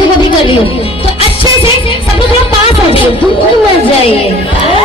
हिंदी को भी कर लियो। तो अच्छे से सब लोग थोड़ा पास आ जाइए, दूर मत जाइए।